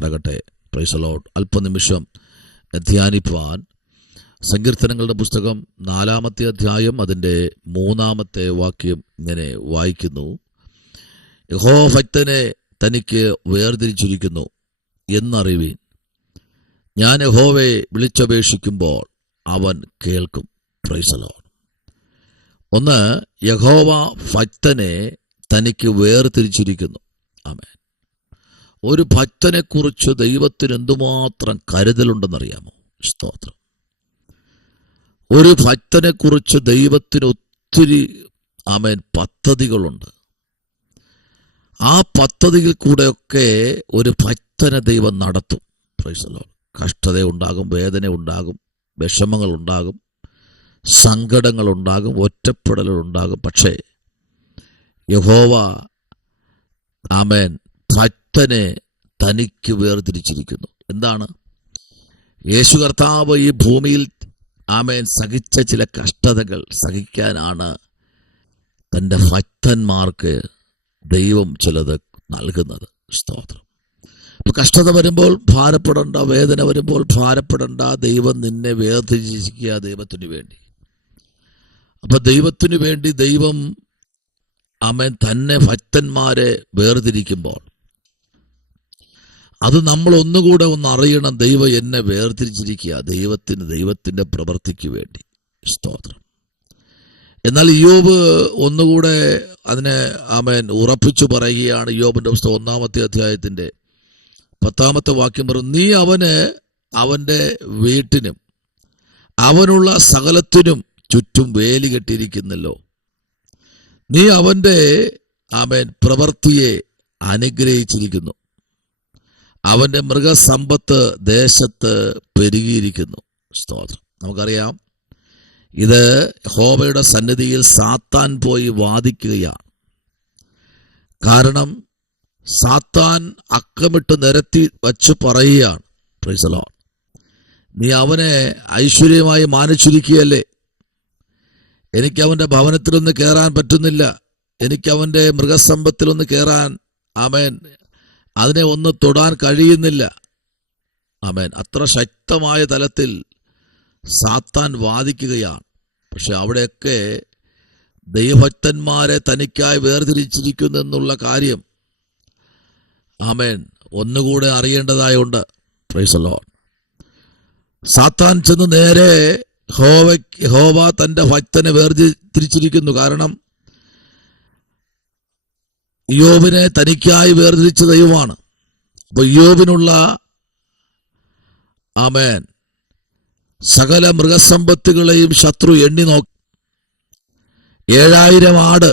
അനുഗ്രഹിക്കുമാറാകട്ടെ. Praise the Lord. അല്പനിമിഷം ധ്യാനിപ്പാൻ സങ്കീർത്തനങ്ങളുടെ പുസ്തകം 4-ാമത്തെ അധ്യായം അതിൻ്റെ 3-ാമത്തെ വാക്യം ഇങ്ങനെ വായിക്കുന്നു. യഹോവഭക്തനെ തനിക്ക് വേർതിരിച്ചിരിക്കുന്നു എന്നറിവീൻ. ഞാൻ യഹോവയെ വിളിച്ചപേക്ഷിക്കുമ്പോൾ അവൻ കേൾക്കും. Price the Lord. ഒന്ന്, യഹോവ ഭക്തനെ തനിക്ക് വേർതിരിച്ചിരിക്കുന്നു. ആമേൻ. ഒരു ഭക്തനെക്കുറിച്ച് ദൈവത്തിന് എന്തുമാത്രം കരുതലുണ്ടെന്നറിയാമോ? സ്തോത്രം. ഒരു ഭക്തനെക്കുറിച്ച് ദൈവത്തിന് ഒത്തിരി ആമേൻ പദ്ധതികളുണ്ട്. ആ പദ്ധതിയിൽ കൂടെയൊക്കെ ഒരു ഭക്തനെ ദൈവം നടത്തും. Price the Lord. കഷ്ടതയുണ്ടാകും, വേദന ഉണ്ടാകും, വിഷമങ്ങളുണ്ടാകും, സങ്കടങ്ങളുണ്ടാകും, ഒറ്റപ്പെടലുണ്ടാകും. പക്ഷേ യഹോവ ആമേൻ ഭക്തനെ തനിക്ക് വേർതിരിച്ചിരിക്കുന്നു. എന്താണ്? യേശു കർത്താവ് ഈ ഭൂമിയിൽ ആമേൻ സഹിച്ച ചില കഷ്ടതകൾ സഹിക്കാനാണ് തൻ്റെ ഭക്തന്മാർക്ക് ദൈവം ചിലത് നൽകുന്നത്. സ്തോത്രം. ഇപ്പൊ കഷ്ടത വരുമ്പോൾ ഭാരപ്പെടണ്ട, വേദന വരുമ്പോൾ ഭാരപ്പെടണ്ട. ദൈവം നിന്നെ വേർതിരിച്ചിരിക്കുക ദൈവത്തിന് വേണ്ടി. അപ്പൊ ദൈവത്തിന് വേണ്ടി ദൈവം ആമേൻ തന്നെ ഭക്തന്മാരെ വേർതിരിക്കുമ്പോൾ അത് നമ്മൾ ഒന്നുകൂടെ ഒന്ന് അറിയണം. ദൈവം എന്നെ വേർതിരിച്ചിരിക്കുക ദൈവത്തിന്റെ പ്രവൃത്തിക്ക് വേണ്ടി. സ്തോത്രം. എന്നാൽ ഇയ്യോബ് ഒന്നുകൂടെ അതിനെ ആമേൻ ഉറപ്പിച്ചു പറയുകയാണ്. ഇയ്യോബിന്റെ പുസ്തകം 1-ാമത്തെ അധ്യായത്തിന്റെ 10-ാമത്തെ വാക്യം പറയും, നീ അവന് അവന്റെ വീട്ടിനും അവനുള്ള സകലത്തിനും ചുറ്റും വേലി കെട്ടിയിരിക്കുന്നല്ലോ. നീ അവന്റെ ആമേൻ പ്രവൃത്തിയെ അനുഗ്രഹിച്ചിരിക്കുന്നു. അവന്റെ മൃഗസമ്പത്ത് ദേശത്ത് പെരുകിയിരിക്കുന്നു. സ്തോത്രം. നമുക്കറിയാം, ഇത് യഹോവയുടെ സന്നിധിയിൽ സാത്താൻ പോയി വാദിക്കുകയാണ്. കാരണം സാത്താൻ അക്കമിട്ട് നിരത്തി വച്ച് പറയുകയാണ്, പ്രൈസ് ദി ലോർഡ്, നീ അവനെ ഐശ്വര്യമായി മാനിച്ചിരിക്കുകയല്ലേ, എനിക്ക് അവന്റെ ഭവനത്തിലൊന്ന് കയറാൻ പറ്റുന്നില്ല, എനിക്ക് അവന്റെ മൃഗസമ്പത്തിലൊന്ന് കയറാൻ ആമേൻ അതിനെ ഒന്ന് തൊടാൻ കഴിയുന്നില്ല. ആമേൻ. അത്ര ശക്തമായ തലത്തിൽ സാത്താൻ വാദിക്കുകയാണ്. പക്ഷെ അവിടെയൊക്കെ ദൈവഭക്തന്മാരെ തനിക്കായി വേർതിരിച്ചിരിക്കുന്നു എന്നുള്ള കാര്യം ആമേൻ ഒന്നുകൂടെ അറിയേണ്ടതായുണ്ട്. Price the Lord. സാത്താൻ ചെന്ന് നേരെ യഹോവ തന്റെ ഭക്തനെ വേർതിരിച്ചിരിക്കുന്നു. കാരണം ഇയ്യോബിനെ തനിക്കായി വേർതിരിച്ച ദൈവമാണ്. അപ്പൊ ഇയ്യോബിനുള്ള ആമേൻ സകല മൃഗസമ്പത്തുകളെയും ശത്രു എണ്ണി നോക്കി. 7000 ആട്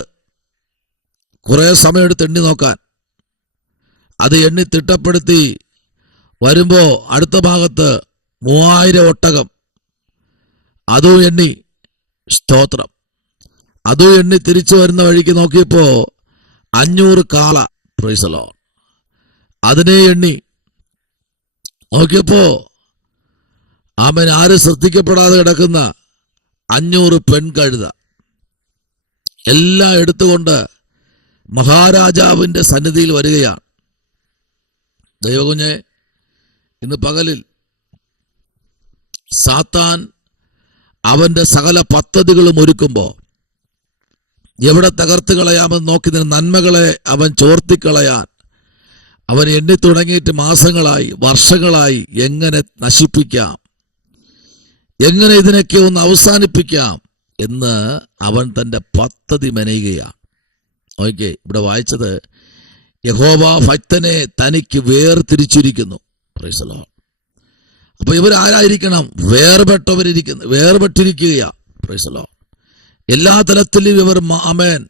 കുറെ സമയമെടുത്ത് എണ്ണി നോക്കാൻ. അത് എണ്ണി തിട്ടപ്പെടുത്തി വരുമ്പോ അടുത്ത ഭാഗത്ത് 3000 ഒട്ടകം, അതും എണ്ണി. സ്തോത്രം. അതും എണ്ണി തിരിച്ചു വരുന്ന വഴിക്ക് നോക്കിയപ്പോ 500 കാള. Price the Lord. അതിനെ എണ്ണി നോക്കിയപ്പോ ആമേൻ ആരും ശ്രദ്ധിക്കപ്പെടാതെ കിടക്കുന്ന 500 പെൺകഴുത എല്ലാം എടുത്തുകൊണ്ട് മഹാരാജാവിന്റെ സന്നിധിയിൽ വരികയാണ്. ദൈവകുഞ്ഞെ, ഇന്ന് പകലിൽ സാത്താൻ അവന്റെ സകല പദ്ധതികളും ഒരുക്കുമ്പോ എവിടെ തകർത്ത് കളയാമെന്ന് നോക്കി നന്മകളെ അവൻ ചോർത്തിക്കളയാൻ അവൻ എണ്ണി തുടങ്ങിയിട്ട് മാസങ്ങളായി, വർഷങ്ങളായി എങ്ങനെ നശിപ്പിക്കാം, എങ്ങനെ ഇതിനൊക്കെ ഒന്ന് അവസാനിപ്പിക്കാം എന്ന് അവൻ തന്റെ പദ്ധതി മെനയുകയാണ്. ഓക്കെ, ഇവിടെ വായിച്ചത് യഹോവ ഭക്തനെ തനിക്ക് വേർതിരിച്ചിരിക്കുന്നു. Praise the Lord. അപ്പൊ ഇവരാരായിരിക്കണം? വേർപെട്ടിരിക്കുകയാ. Praise the Lord. എല്ലാ തലത്തിലും ഇവർ ആമേൻ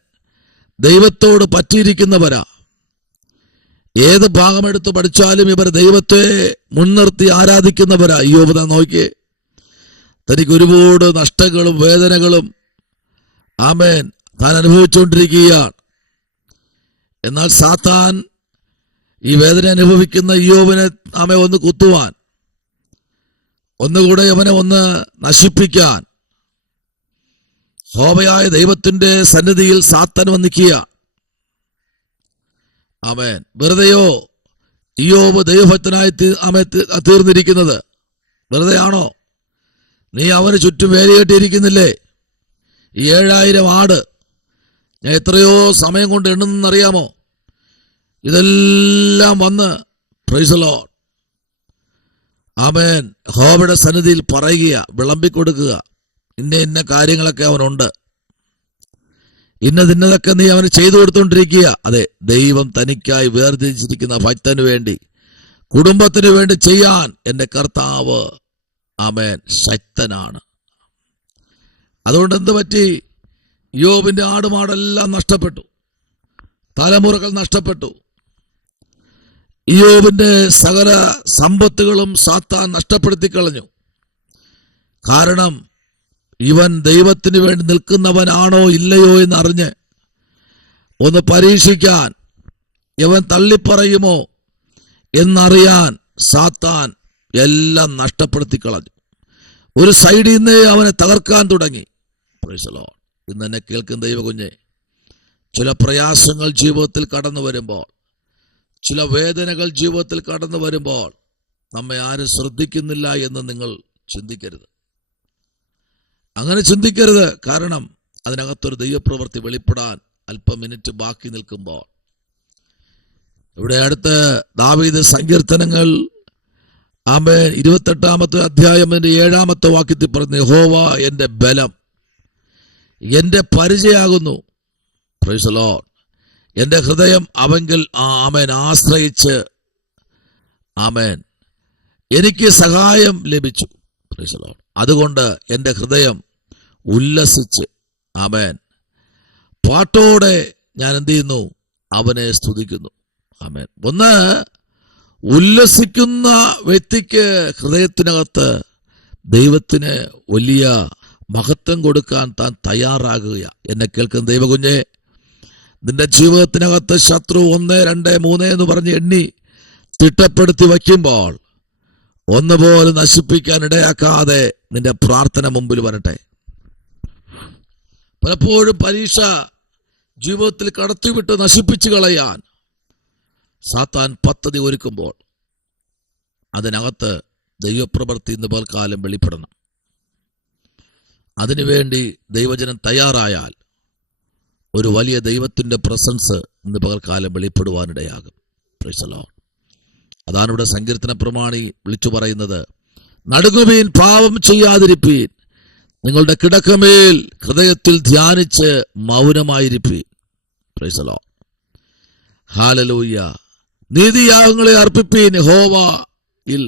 ദൈവത്തോട് പറ്റിയിരിക്കുന്നവരാ. ഏത് ഭാഗമെടുത്ത് പഠിച്ചാലും ഇവർ ദൈവത്തെ മുൻനിർത്തി ആരാധിക്കുന്നവരാ. ഇയ്യോബ് നോക്കിയേ, തനിക്ക് ഒരുപാട് നഷ്ടങ്ങളും വേദനകളും ആമേൻ താൻ അനുഭവിച്ചുകൊണ്ടിരിക്കുകയാണ്. എന്നാൽ സാത്താൻ ഈ വേദന അനുഭവിക്കുന്ന ഇയ്യോബിനെ ആമേൻ ഒന്ന് കുത്തുവാൻ, ഒന്നുകൂടെ അവനെ ഒന്ന് നശിപ്പിക്കാൻ യഹോവയായ ദൈവത്തിന്റെ സന്നിധിയിൽ സാത്താൻ വന്നിക്കുക. ആമേൻ. വെറുതെയോ ഇയ്യോബ് ദൈവഭക്തനായി തീർന്നിരിക്കുന്നത് വെറുതെ ആണോ? നീ അവന് ചുറ്റും വേലകെട്ടിയിരിക്കുന്നില്ലേ? ഈ 7000 ആട് ഞാൻ എത്രയോ സമയം കൊണ്ട് എണ്ണുന്നറിയാമോ? ഇതെല്ലാം വന്ന് പ്രൈസ് ദി ലോർഡ് ആമേൻ യഹോവയുടെ സന്നിധിയിൽ പറയുക, വിളമ്പിക്കൊടുക്കുക. ഇന്ന കാര്യങ്ങളൊക്കെ അവനുണ്ട്, ഇന്നതൊക്കെ നീ അവന് ചെയ്തു കൊടുത്തുകൊണ്ടിരിക്കുക. അതെ, ദൈവം തനിക്കായി വേർതിരിച്ചിരിക്കുന്ന ഭക്തന് വേണ്ടി, കുടുംബത്തിന് വേണ്ടി ചെയ്യാൻ എൻ്റെ കർത്താവ് ആമേൻ ശക്തനാണ്. അതുകൊണ്ട് എന്ത് പറ്റി? യോബിന്റെ ആടുമാടെല്ലാം നഷ്ടപ്പെട്ടു, തലമുറകൾ നഷ്ടപ്പെട്ടു. യോബിന്റെ സകല സമ്പത്തുകളും സാത്താൻ നഷ്ടപ്പെടുത്തി കളഞ്ഞു. കാരണം ഇവൻ ദൈവത്തിന് വേണ്ടി നിൽക്കുന്നവനാണോ ഇല്ലയോ എന്നറിഞ്ഞ് ഒന്ന് പരീക്ഷിക്കാൻ, ഇവൻ തള്ളിപ്പറയുമോ എന്നറിയാൻ സാത്താൻ എല്ലാം നഷ്ടപ്പെടുത്തി കളഞ്ഞു. ഒരു സൈഡിൽ നിന്ന് അവനെ തകർക്കാൻ തുടങ്ങി. Price the Lord. ഇന്ന് എന്നെ കേൾക്കുന്ന ദൈവകുഞ്ഞെ, ചില പ്രയാസങ്ങൾ ജീവിതത്തിൽ കടന്നു വരുമ്പോൾ, ചില വേദനകൾ ജീവിതത്തിൽ കടന്നു വരുമ്പോൾ നമ്മെ ആരും ശ്രദ്ധിക്കുന്നില്ല എന്ന് നിങ്ങൾ ചിന്തിക്കരുത്. അങ്ങനെ ചിന്തിക്കരുത്. കാരണം അതിനകത്തൊരു ദൈവപ്രവൃത്തി വെളിപ്പെടാൻ അല്പം മിനിറ്റ് ബാക്കി നിൽക്കുമ്പോൾ, ഇവിടെ അടുത്ത് ദാവീദ് സങ്കീർത്തനങ്ങൾ ആമേൻ 28-ാമത്തെ അധ്യായം 7-ാമത്തെ വാക്യത്തിൽ പറഞ്ഞു, യഹോവ എൻ്റെ ബലം, എൻ്റെ പരിചയാകുന്നു. Price the Lord. എൻ്റെ ഹൃദയം അവങ്കിൽ ആമേൻ ആശ്രയിച്ച് ആമേൻ എനിക്ക് സഹായം ലഭിച്ചു. Price the Lord. അതുകൊണ്ട് എൻ്റെ ഹൃദയം ഉല്ലസിച്ച് ആമേൻ പാട്ടോടെ ഞാൻ എന്ത് ചെയ്യുന്നു? അവനെ സ്തുതിക്കുന്നു. ആമേൻ. ഒന്ന്, ഉല്ലസിക്കുന്ന വ്യക്തിക്ക് ഹൃദയത്തിനകത്ത് ദൈവത്തിന് വലിയ മഹത്വം കൊടുക്കാൻ താൻ തയ്യാറാകുക. എന്നെ കേൾക്കുന്ന ദൈവകുഞ്ഞെ, നിന്റെ ജീവിതത്തിനകത്ത് ശത്രു 1, 2, 3 എന്ന് പറഞ്ഞ് എണ്ണി തിട്ടപ്പെടുത്തി വയ്ക്കുമ്പോൾ ഒന്നുപോലെ നശിപ്പിക്കാൻ ഇടയാക്കാതെ നിന്റെ പ്രാർത്ഥന മുമ്പിൽ വരട്ടെ. പലപ്പോഴും പരീക്ഷ ജീവിതത്തിൽ കടത്തിവിട്ട് നശിപ്പിച്ചു കളയാൻ സാത്താൻ പദ്ധതി ഒരുക്കുമ്പോൾ അതിനകത്ത് ദൈവപ്രവൃത്തി ഇന്ന് പൽക്കാലം വെളിപ്പെടണം. അതിനുവേണ്ടി ദൈവജനം തയ്യാറായാൽ ഒരു വലിയ ദൈവത്തിന്റെ പ്രസൻസ് ഇന്ന് പകൽക്കാലം വെളിപ്പെടുവാനിടയാകും. Price the Lord. അതാണ് ഇവിടെ സങ്കീർത്തന പ്രമാണി വിളിച്ചു പറയുന്നത്, നടുങ്ങുവീൻ, പാപം ചെയ്യാതിരിപ്പീൻ, നിങ്ങളുടെ കിടക്കമേൽ ഹൃദയത്തിൽ ധ്യാനിച്ച് മൗനമായിരിപ്പീൻ. Praise the Lord. ഹല്ലേലൂയ. നീതിയാഗങ്ങളെ അർപ്പിപ്പീൻ, യഹോവയിൽ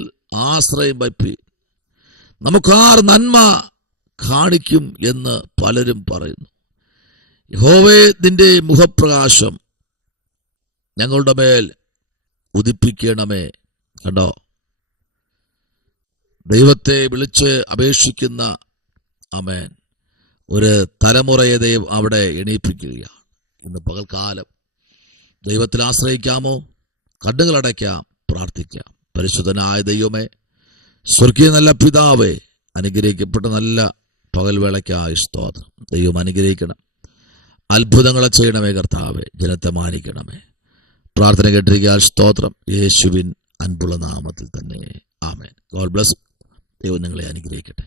ആശ്രയം വയ്പ്പീൻ. നമുക്കാർ നന്മ കാണിക്കും എന്ന് പലരും പറയുന്നു. യഹോവേ, നിന്റെ മുഖപ്രകാശം ഞങ്ങളുടെ മേൽ ഉദിപ്പിക്കണമേ. കണ്ടോ, ദൈവത്തെ വിളിച്ച് അപേക്ഷിക്കുന്ന ആമേൻ ഒരു തലമുറയെ ദൈവം അവിടെ എണീപ്പിക്കുകയാണ്. ഇന്ന് പകൽക്കാലം ദൈവത്തിൽ ആശ്രയിക്കാമോ? കണ്ണുകളടയ്ക്കാം, പ്രാർത്ഥിക്കാം. പരിശുദ്ധനായ ദൈവമേ, സ്വർഗീയ നല്ല പിതാവേ, അനുഗ്രഹിക്കപ്പെട്ട നല്ല പകൽവേളയ്ക്കായി സ്തോത്രം. ദൈവം അനുഗ്രഹിക്കണം, അത്ഭുതങ്ങളെ ചെയ്യണമേ കർത്താവേ, ജനത്തെ മാനിക്കണമേ. പ്രാർത്ഥന കേട്ടിരിക്കാൻ സ്തോത്രം, യേശുവിൻ അൻപുള്ള നാമത്തിൽ തന്നെ. ആമേൻ. God bless. ദൈവം നിങ്ങളെ അനുഗ്രഹിക്കട്ടെ.